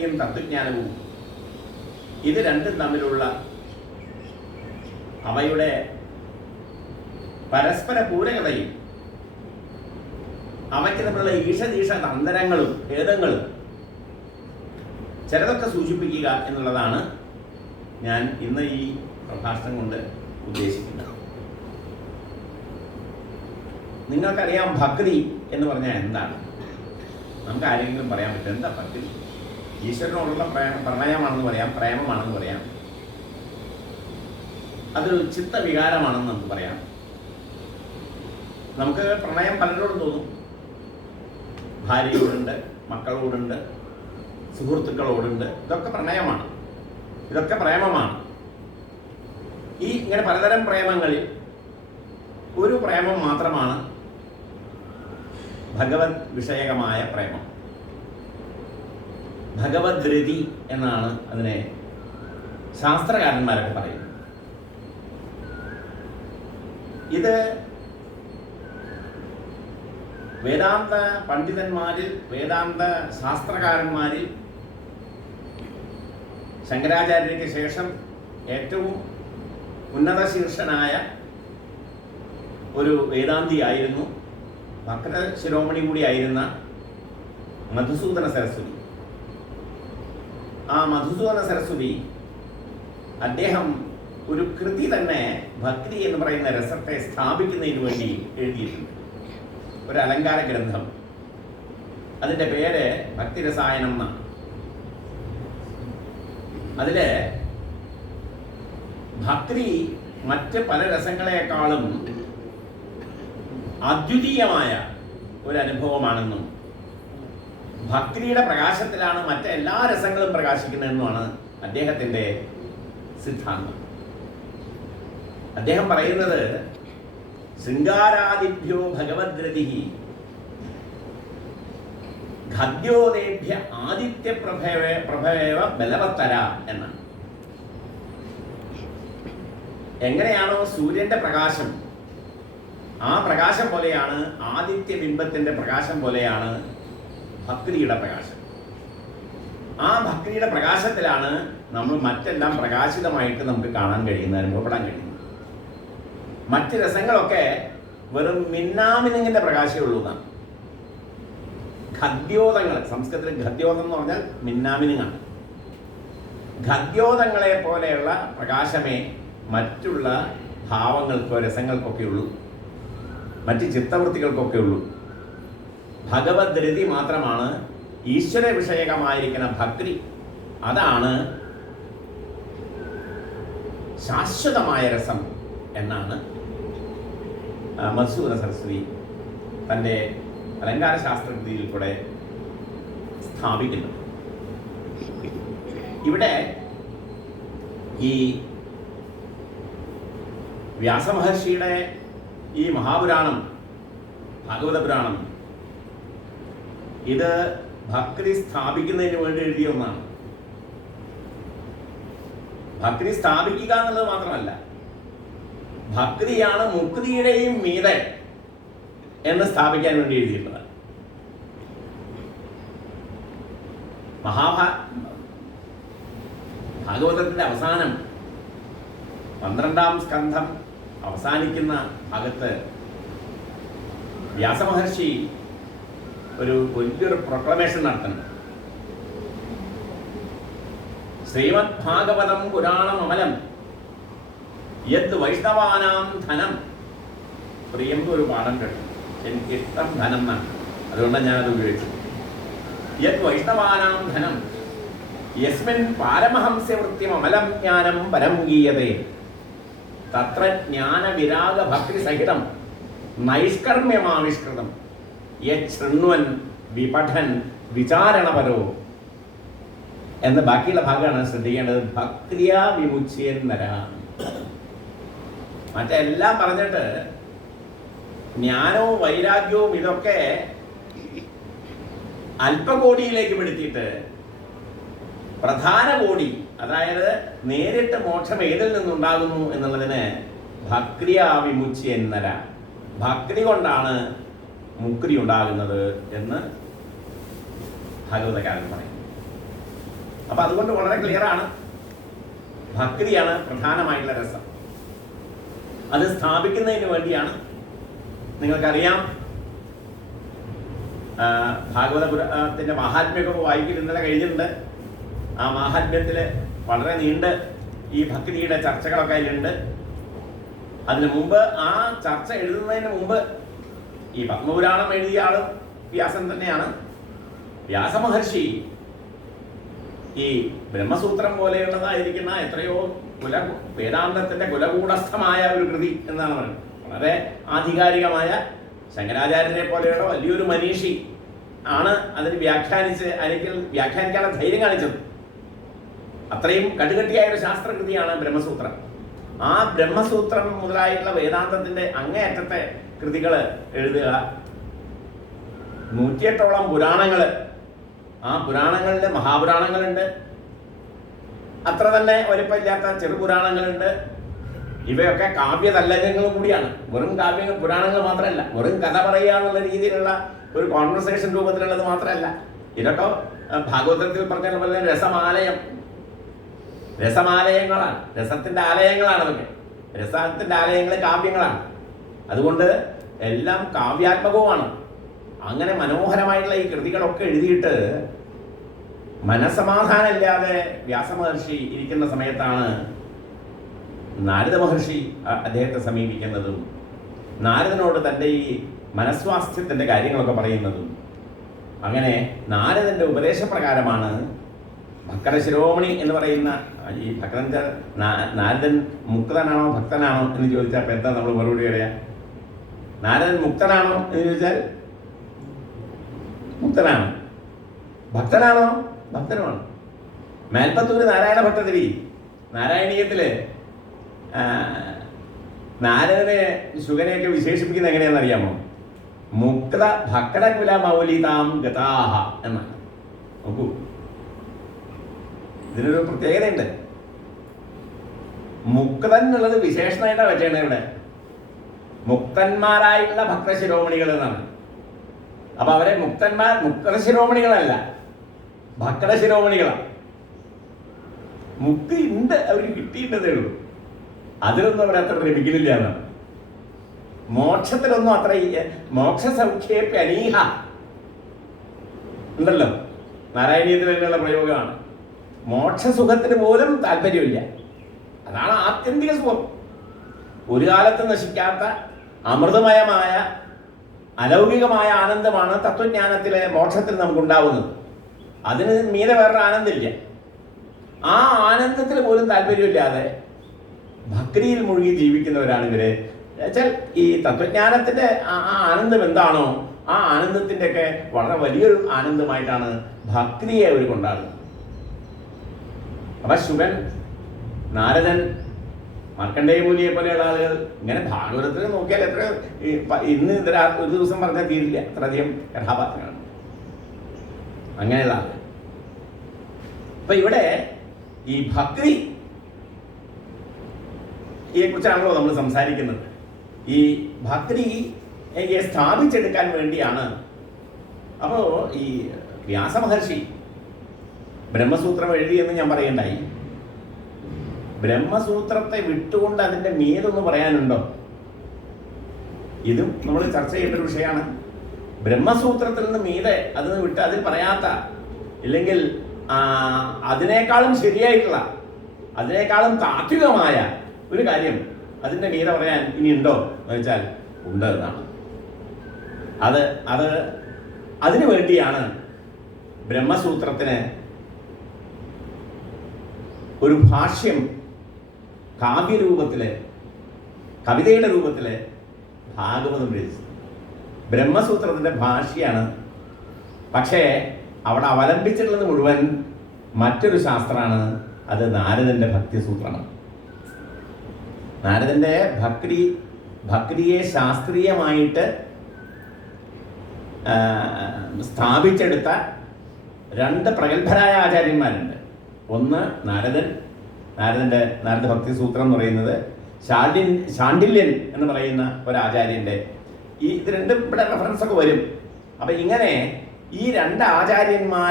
ഭക്തിയും തത്വജ്ഞാനവും ഇത് രണ്ടും തമ്മിലുള്ള അവയുടെ പരസ്പര പൂരകതയും അവയ്ക്ക് തമ്മിലുള്ള ഈഷദീഷ തന്ത്രങ്ങളും ഭേദങ്ങളും ചിലതൊക്കെ സൂചിപ്പിക്കുക എന്നുള്ളതാണ് ഞാൻ ഇന്ന് ഈ പ്രഭാഷണം കൊണ്ട് ഉദ്ദേശിക്കുന്നത്. നിങ്ങൾക്കറിയാം ഭക്തി എന്ന് പറഞ്ഞാൽ എന്താണ്? നമുക്ക് ആരെങ്കിലും പറയാൻ പറ്റും എന്താ ഭക്തി? ഈശ്വരനോടുള്ള പ്രണയമാണെന്ന് പറയാം, പ്രേമമാണെന്ന് പറയാം, അതൊരു ചിത്തവികാരമാണെന്ന് നമുക്ക് പറയാം. നമുക്ക് പ്രണയം പലരോടും തോന്നും. ഭാര്യയോടുണ്ട്, മക്കളോടുണ്ട്, സുഹൃത്തുക്കളോടുണ്ട്. ഇതൊക്കെ പ്രണയമാണ്, ഇതൊക്കെ പ്രേമമാണ്. ഈ ഇങ്ങനെ പലതരം പ്രേമങ്ങളിൽ ഒരു പ്രേമം മാത്രമാണ് ഭഗവത് വിഷയകമായ പ്രേമം. ഭഗവത് രതി എന്നാണ് അതിനെ ശാസ്ത്രകാരന്മാരൊക്കെ പറയുന്നത്. ഇത് വേദാന്ത പണ്ഡിതന്മാരിൽ, വേദാന്ത ശാസ്ത്രകാരന്മാരിൽ ശങ്കരാചാര്യർക്ക് ശേഷം ഏറ്റവും ഉന്നത ശീർഷനായ ഒരു വേദാന്തിയായിരുന്നു, ഭക്ത ശിരോമണി കൂടിയായിരുന്ന മധുസൂദന സരസ്വതി. ആ മധുസൂദന സരസ്വതി അദ്ദേഹം ഒരു കൃതി തന്നെ ഭക്തി എന്ന് പറയുന്ന രസത്തെ സ്ഥാപിക്കുന്നതിന് വേണ്ടി എഴുതിയിട്ടുണ്ട്. ഒരു അലങ്കാര ഗ്രന്ഥം. അതിൻ്റെ പേര് ഭക്തിരസായനം എന്നാണ്. അതില് ഭക്തി മറ്റ് പല രസങ്ങളെക്കാളും അദ്വിതീയമായ ഒരു അനുഭവമാണെന്നും ഭക്തിയുടെ പ്രകാശത്തിലാണ് മറ്റെല്ലാ രസങ്ങളും പ്രകാശിക്കുന്നതെന്നുമാണ് അദ്ദേഹത്തിൻ്റെ സിദ്ധാന്തം. അദ്ദേഹം പറയുന്നത് ശൃംഗാരാദിഭ്യോ ഭഗവദ്രതി ഖദ്യോദേഭ്യ ആദിത്യ പ്രഭവേവ ബലവത്തര എന്നാണ്. എങ്ങനെയാണോ സൂര്യന്റെ പ്രകാശം, ആ പ്രകാശം പോലെയാണ് ആദിത്യ ബിംബത്തിന്റെ പ്രകാശം പോലെയാണ് ഭക്തിയുടെ പ്രകാശം. ആ ഭക്തിയുടെ പ്രകാശത്തിലാണ് നമ്മൾ മറ്റെല്ലാം പ്രകാശിതമായിട്ട് നമുക്ക് കാണാൻ കഴിയുന്നത്, അനുഭവപ്പെടാൻ കഴിയുന്നത്. മറ്റ് രസങ്ങളൊക്കെ വെറും മിന്നാമിനുങ്ങിന്റെ പ്രകാശമേ ഉള്ളൂ എന്നാണ്. ഖദ്യോതങ്ങൾ, സംസ്കൃതത്തിൽ ഖദ്യോതം എന്ന് പറഞ്ഞാൽ മിന്നാമിനുങ്ങാണ്. ഖദ്യോതങ്ങളെ പോലെയുള്ള പ്രകാശമേ മറ്റുള്ള ഭാവങ്ങൾക്കോ രസങ്ങൾക്കൊക്കെ ഉള്ളൂ, മറ്റ് ചിത്തവൃത്തികൾക്കൊക്കെ ഉള്ളൂ. ഭഗവത് രതി മാത്രമാണ് ഈശ്വര വിഷയകമായിരിക്കുന്ന ഭക്തി. അതാണ് ശാശ്വതമായ രസം എന്നാണ് മധുസൂദന സരസ്വതി തൻ്റെ അലങ്കാര ശാസ്ത്രകൃതിയിൽ കൂടെ സ്ഥാപിക്കുന്നത്. ഇവിടെ ഈ വ്യാസമഹർഷിയുടെ ഈ മഹാപുരാണം, ഭാഗവത പുരാണം, ഇത് ഭക്തി സ്ഥാപിക്കുന്നതിന് വേണ്ടി എഴുതിയ ഒന്നാണ്. ഭക്തി സ്ഥാപിക്കുക എന്നുള്ളത് മാത്രമല്ല, ഭക്തിയാണ് മുക്തിയുടെയും മീതെ എന്ന് സ്ഥാപിക്കാൻ വേണ്ടി എഴുതിയിട്ടുള്ളത്. ഭാഗവതത്തിന്റെ അവസാനം 12ാം സ്കന്ധം അവസാനിക്കുന്ന ഭാഗത്ത് വ്യാസമഹർഷി ഒരു വലിയൊരു പ്രൊക്ലമേഷൻ നടത്തുന്നു. ശ്രീമദ് ഭാഗവതം പുരാണം അമലം യദ് വൈഷ്ണവാനാം ധനം. പ്രിയം ഒരു പാഠം കേട്ടു, എനിക്കിഷ്ടം ധനം എന്നാണ്, അതുകൊണ്ടാണ് ഞാനത് ഉപയോഗിച്ചത്. യദ് വൈഷ്ണവാനാം ധനം യസ്മിൻ പാരമഹംസ്യവൃത്യം അമലം ജ്ഞാനം പരം ഗീയതേ തത്ര ജ്ഞാന വിരാഗ ഭക്തി സഹിതം നൈഷ്കർമ്യമാവിഷ്കൃതം യൃണ്വൻ വിപഠൻ വിചാരണപരോ എന്ന ബാക്കിയുള്ള ഭാഗമാണ് ശ്രദ്ധിക്കേണ്ടത്. ഭക്തിയാ വിമുച്യേന്നര. മറ്റെല്ലാം പറഞ്ഞിട്ട് ജ്ഞാനവും വൈരാഗ്യവും ഇതൊക്കെ അല്പകോടിയിലേക്ക് പെടുത്തിയിട്ട് പ്രധാന കോടി, അതായത് നേരിട്ട് മോക്ഷം ഏതിൽ നിന്നുണ്ടാകുന്നു എന്നുള്ളതിന് ഭക്തിയാ വിമുച്യേന്നര, ഭക്തി കൊണ്ടാണ് മുക്തി ഉണ്ടാകുന്നത് എന്ന് ഭാഗവതകാരൻ പറയും. അപ്പം അതുകൊണ്ട് വളരെ ക്ലിയറാണ്, ഭക്തിയാണ് പ്രധാനമായിട്ടുള്ള രസം. അത് സ്ഥാപിക്കുന്നതിന് വേണ്ടിയാണ്. നിങ്ങൾക്കറിയാം, ഭാഗവതപുരത്തിൻ്റെ മാഹാത്മ്യമൊക്കെ വായിക്കൽ ഇന്നലെ കഴിഞ്ഞിട്ടുണ്ട്. ആ മാഹാത്മ്യത്തിൽ വളരെ നീണ്ട് ഈ ഭക്തിയുടെ ചർച്ചകളൊക്കെ അതിലുണ്ട്. അതിനു മുമ്പ്, ആ ചർച്ച എഴുതുന്നതിന് മുമ്പ്, ഈ പത്മപുരാണം എഴുതിയ ആളും വ്യാസൻ തന്നെയാണ്. വ്യാസമഹർഷി ഈ ബ്രഹ്മസൂത്രം പോലെയുള്ളതായിരിക്കുന്ന എത്രയോ വേദാന്തത്തിന്റെ കുലകൂടസ്ഥമായ ഒരു കൃതി എന്നാണ് പറയുന്നത്. വളരെ ആധികാരികമായ ശങ്കരാചാര്യരെ പോലെയുള്ള വലിയൊരു മനീഷി ആണ് അതിന് വ്യാഖ്യാനിക്കാനുള്ള ധൈര്യം കാണിച്ചത്. അത്രയും കടുകട്ടിയായ ഒരു ശാസ്ത്രകൃതിയാണ് ബ്രഹ്മസൂത്രം. ആ ബ്രഹ്മസൂത്രം മുതലായിട്ടുള്ള വേദാന്തത്തിന്റെ അങ്ങേയറ്റത്തെ കൃതികൾ എഴുതുക. 108ഓളം പുരാണങ്ങൾ, ആ പുരാണങ്ങളിൽ മഹാപുരാണങ്ങളുണ്ട്, അത്ര തന്നെ വലിപ്പമില്ലാത്ത ചെറുപുരാണങ്ങളുണ്ട്. ഇവയൊക്കെ കാവ്യതല്ലകങ്ങളും കൂടിയാണ്. വെറും കാവ്യങ്ങൾ, പുരാണങ്ങൾ മാത്രമല്ല, വെറും കഥ പറയുക എന്നുള്ള രീതിയിലുള്ള ഒരു കോൺവെർസേഷൻ രൂപത്തിലുള്ളത് മാത്രമല്ല. ഇതൊക്കെ ഭാഗവതത്തിൽ പറഞ്ഞ പോലെ രസമാലയങ്ങളാണ്, രസത്തിന്റെ ആലയങ്ങളാണ്. അതൊക്കെ രസത്തിന്റെ ആലയങ്ങൾ കാവ്യങ്ങളാണ്. അതുകൊണ്ട് എല്ലാം കാവ്യാത്മകവുമാണ്. അങ്ങനെ മനോഹരമായിട്ടുള്ള ഈ കൃതികളൊക്കെ എഴുതിയിട്ട് മനസമാധാനമില്ലാതെ വ്യാസമഹർഷി ഇരിക്കുന്ന സമയത്താണ് നാരദ മഹർഷി അദ്ദേഹത്തെ സമീപിക്കുന്നതും നാരദനോട് തൻ്റെ ഈ മനസ്വാസ്ഥ്യത്തിൻ്റെ കാര്യങ്ങളൊക്കെ പറയുന്നതും. അങ്ങനെ നാരദൻ്റെ ഉപദേശപ്രകാരമാണ് ഭക്തര ശിരോമണി എന്ന് പറയുന്ന ഈ ഭക്തൻ്റെ നാരദൻ മുക്തനാണോ ഭക്തനാണോ എന്ന് ചോദിച്ചാൽ അപ്പം എന്താ നമ്മൾ മറുപടി പറയാം? നാരദൻ മുക്തനാണോ എന്ന് ചോദിച്ചാൽ മുക്തനാണ്. ഭക്തനാണോ? ഭക്തനുമാണ്. മേൽപ്പത്തൂര് നാരായണ ഭട്ടതിരി നാരായണീയത്തില് നാരദനെ ശുഗനെയൊക്കെ വിശേഷിപ്പിക്കുന്നത് എങ്ങനെയാണെന്ന് അറിയാമോ? മുക്ത ഭക്തകുല മൗലിതാം ഗതാഹ എന്നാണ്. നോക്കൂ, ഇതിനൊരു പ്രത്യേകതയുണ്ട്. മുക്തൻ എന്നുള്ളത് വിശേഷണമായിട്ടാണ് വെച്ചേണ്ടത്. ഇവിടെ മുക്തന്മാരായിട്ടുള്ള ഭക്തശിരോമണികൾ എന്നാണ്. അപ്പൊ അവരെ മുക്തശിരോമണികളല്ല, ഭക്തശിരോമണികളാണ്. മുക്തി ഉണ്ട്, അവർക്ക് കിട്ടിയിട്ടതേ ഉള്ളൂ. അതിലൊന്നും അവരത്ര ലഭിക്കുന്നില്ല എന്നാണ്. മോക്ഷത്തിലൊന്നും അത്ര മോക്ഷസൗഖ്യേപ്യ അനീഹ ഉണ്ടല്ലോ, നാരായണീയത്തിൽ തന്നെയുള്ള പ്രയോഗമാണ്. മോക്ഷസുഖത്തിന് പോലും താല്പര്യമില്ല. അതാണ് ആത്യന്തിക സുഖം. ഒരു കാലത്ത് നശിക്കാത്ത അമൃതമയമായ അലൗകികമായ ആനന്ദമാണ് തത്വജ്ഞാനത്തിലെ മോക്ഷത്തിൽ നമുക്കുണ്ടാവുന്നത്. അതിന് മീതെ വേറൊരു ആനന്ദമില്ല. ആ ആനന്ദത്തിൽ പോലും താല്പര്യമില്ലാതെ ഭക്തിയിൽ മുഴുകി ജീവിക്കുന്നവരാണ് ഇവരെ. വെച്ചാൽ ഈ തത്വജ്ഞാനത്തിന്റെ ആ ആനന്ദം എന്താണോ, ആ ആനന്ദത്തിൻ്റെയൊക്കെ വളരെ വലിയൊരു ആനന്ദമായിട്ടാണ് ഭക്തിയെ അവർ കൊണ്ടാടുന്നത്. അപ്പൊ ശുഗൻ, നാരദൻ, മാർക്കണ്ഡേയ മുനിയെ പോലെയുള്ള ആളുകൾ ഇങ്ങനെ ഭാഗവതത്തിൽ നോക്കിയാൽ എത്ര ഇന്ന് ഒരു ദിവസം പറഞ്ഞാൽ തീരില്ല, അത്രയധികം കഥാപാത്രങ്ങളാണ് അങ്ങനെയുള്ള ആളുകൾ. അപ്പൊ ഇവിടെ ഈ ഭക്തിയെ കുറിച്ചാണല്ലോ നമ്മൾ സംസാരിക്കുന്നത്. ഈ ഭക്തിയെ സ്ഥാപിച്ചെടുക്കാൻ വേണ്ടിയാണ്. അപ്പോൾ ഈ വ്യാസമഹർഷി ബ്രഹ്മസൂത്രം എഴുതിയെന്ന് ഞാൻ പറയണ്ടായി. ബ്രഹ്മസൂത്രത്തെ വിട്ടുകൊണ്ട് അതിൻ്റെ മീതൊന്ന് പറയാനുണ്ടോ? ഇതും നമ്മൾ ചർച്ച ചെയ്യേണ്ട ഒരു വിഷയമാണ്. ബ്രഹ്മസൂത്രത്തിൽ നിന്ന് മീതെ അതിന് വിട്ട് അതിൽ പറയാത്ത, ഇല്ലെങ്കിൽ അതിനേക്കാളും ശരിയായിട്ടുള്ള, അതിനേക്കാളും താത്വികമായ ഒരു കാര്യം അതിൻ്റെ മീതെ പറയാൻ ഇനി ഉണ്ടോ എന്ന് വെച്ചാൽ ഉണ്ട് എന്നാണ്. അതിനു വേണ്ടിയാണ് ബ്രഹ്മസൂത്രത്തിന് ഒരു ഭാഷ്യം കാവ്യരൂപത്തില്, കവിതയുടെ രൂപത്തില് ഭാഗവതം രചിച്ചത്. ബ്രഹ്മസൂത്രത്തിൻ്റെ ഭാഷ്യയാണ്. പക്ഷേ അവിടെ അവലംബിച്ചിട്ടുള്ളത് മുഴുവൻ മറ്റൊരു ശാസ്ത്രമാണ്. അത് നാരദൻ്റെ ഭക്തിസൂത്രമാണ്. നാരദൻ്റെ ഭക്തിയെ ശാസ്ത്രീയമായിട്ട് സ്ഥാപിച്ചെടുത്ത രണ്ട് പ്രഗത്ഭരായ ആചാര്യന്മാരുണ്ട്. ഒന്ന് നാരദ ഭക്തിസൂത്രം എന്ന് പറയുന്നത് ശാണ്ഡില്യൻ എന്ന് പറയുന്ന ഒരാചാര്യൻ്റെ, ഇത് രണ്ടും ഇവിടെ റെഫറൻസ് ഒക്കെ വരും. അപ്പം ഇങ്ങനെ ഈ രണ്ട് ആചാര്യന്മാർ